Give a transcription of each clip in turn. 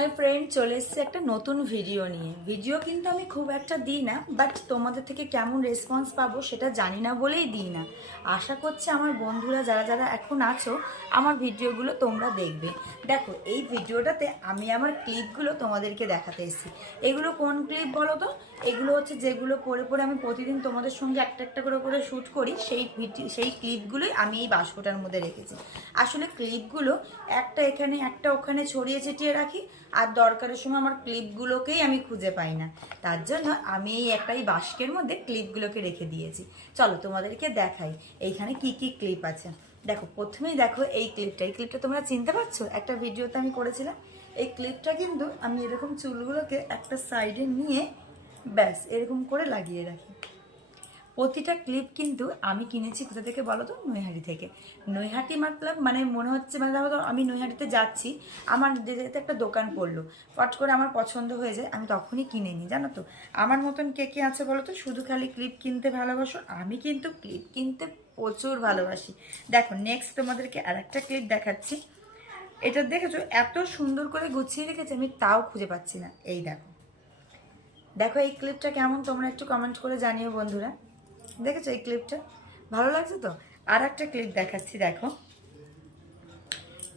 Hi friend, চলে এসেছি একটা নতুন ভিডিও নিয়ে। ভিডিও কিন্তু আমি খুব একটা দিই না, বাট তোমাদের থেকে কেমন রেসপন্স পাবো সেটা জানি না বলেই দিই না। আশা করছি আমার বন্ধুরা যারা যারা এখন আছো আমার ভিডিওগুলো তোমরা দেখবে। দেখো, এই ভিডিওটাতে আমি আমার ক্লিপগুলো তোমাদেরকে দেখাতে এসেছি। এগুলো কোন ক্লিপ বলো তো? এগুলো হচ্ছে যেগুলো পরে পরে আমি প্রতিদিন তোমাদের সঙ্গে একটা একটা করে শ্যুট করি, সেই ক্লিপগুলোই আমি এই বাস্কটার মধ্যে রেখেছি। আসলে ক্লিপগুলো একটা এখানে একটা ওখানে ছড়িয়ে ছিটিয়ে রাখি, আর দরকারের সময় আমার ক্লিপগুলোকেই আমি খুঁজে পাই না। তার জন্য আমি এই একটাই বাস্কের মধ্যে ক্লিপগুলোকে রেখে দিয়েছি। চলো তোমাদেরকে দেখাই এইখানে কি কি ক্লিপ আছে। দেখো, প্রথমেই দেখো এই ক্লিপটা তোমরা চিনতে পারছো? একটা ভিডিওতে আমি করেছিলাম এই ক্লিপটা, কিন্তু আমি এরকম চুলগুলোকে একটা সাইডে নিয়ে ব্যাস এরকম করে লাগিয়ে রাখি। প্রতিটা ক্লিপ কিন্তু আমি কিনেছি কোথা থেকে বলো তো? নৈহাটি থেকে। নৈহাটি মতলব মানে মনে হচ্ছে মানে দেখো তো, আমি নৈহাটিতে যাচ্ছি, আমার যেতে একটা দোকান পড়লো, পট করে আমার পছন্দ হয়ে যায়, আমি তখনই কিনে নিই। জানো তো আমার মতন কে কে আছে বলো তো, শুধু খালি ক্লিপ কিনতে ভালোবাসো? আমি কিন্তু ক্লিপ কিনতে প্রচুর ভালোবাসি। দেখো, নেক্সট তোমাদেরকে আর একটা ক্লিপ দেখাচ্ছি। এটা দেখেছো এত সুন্দর করে গুছিয়ে রেখেছে, আমি তাও খুঁজে পাচ্ছি না। এই দেখো, দেখো এই ক্লিপটা কেমন, তোমরা একটু কমেন্ট করে জানিও বন্ধুরা। দেখেছো এই ক্লিপটা? ভালো লাগছে তো? আর একটা ক্লিপ দেখাচ্ছি, দেখো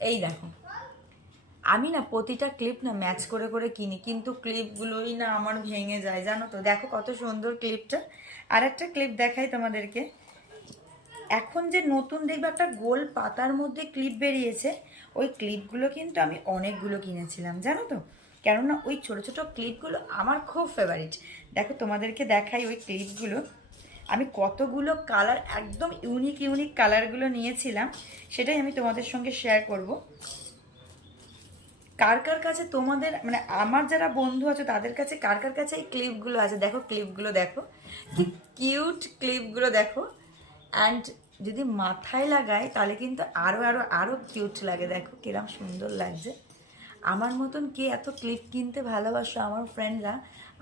এই দেখো। আমি না প্রতিটা ক্লিপ না ম্যাচ করে করে কিনি, কিন্তু ক্লিপগুলোই না আমার ভেঙে যায়, জানো তো। দেখো কত সুন্দর ক্লিপটা। আর একটা ক্লিপ দেখাই তোমাদেরকে। এখন যে নতুন দেখবে একটা গোল পাতার মধ্যে ক্লিপ বেরিয়েছে, ওই ক্লিপগুলো কিন্তু আমি অনেকগুলো কিনেছিলাম, জানো তো। কেননা ওই ছোট ছোট ক্লিপগুলো আমার খুব ফেভারিট। দেখো তোমাদেরকে দেখাই ওই ক্লিপগুলো। আমি কতগুলো কালার, একদম ইউনিক ইউনিক কালারগুলো নিয়েছিলাম, সেটাই আমি তোমাদের সঙ্গে শেয়ার করব। কার কার কাছে তোমাদের মানে আমার যারা বন্ধু আছে তাদের কাছে কার কার কাছে এই ক্লিপগুলো আছে? দেখো ক্লিপগুলো দেখো, কি কিউট ক্লিপগুলো দেখো। অ্যান্ড যদি মাথায় লাগাই তাহলে কিন্তু আরও আরও আরও কিউট লাগে। দেখো কিরম সুন্দর লাগছে। আমার মতন কে এত ক্লিপ কিনতে ভালোবাসো আমার ফ্রেন্ডরা,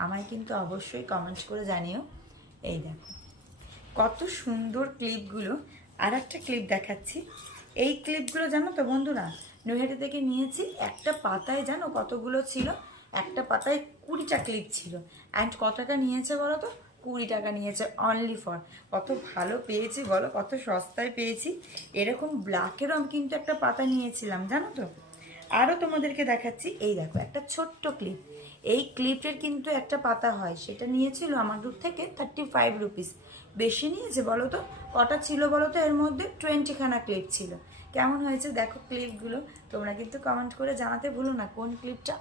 আমায় কিন্তু অবশ্যই কমেন্ট করে জানিও। এই দেখো কত সুন্দর ক্লিপগুলো। আর একটা ক্লিপ দেখাচ্ছি। এই ক্লিপগুলো জানো তো বন্ধুরা, নৈহাটি থেকে নিয়েছি। একটা পাতায় জানো কতগুলো ছিল? একটা পাতায় 20টা ক্লিপ ছিল। অ্যান্ড কত টাকা নিয়েছে বলো তো? 20 টাকা নিয়েছে অনলি ফর। কত ভালো পেয়েছি বলো, কত সস্তায় পেয়েছি। এরকম ব্ল্যাকেরও আমি কিন্তু একটা পাতা নিয়েছিলাম, জানো তো। আরও তোমাদেরকে দেখাচ্ছি। এই দেখো একটা ছোট্ট ক্লিপ। এই ক্লিপের কিন্তু একটা পাতা হয়, সেটা নিয়েছিল আমার দূর থেকে 35 রুপিস। বেশি নিয়েছে বলো তো? কটা ছিল বলো তো? এর মধ্যে 20খানা ক্লিপ ছিল। কেমন হয়েছে দেখো ক্লিপগুলো? তোমরা কিন্তু কমেন্ট করে জানাতে ভুলো না কোন ক্লিপটা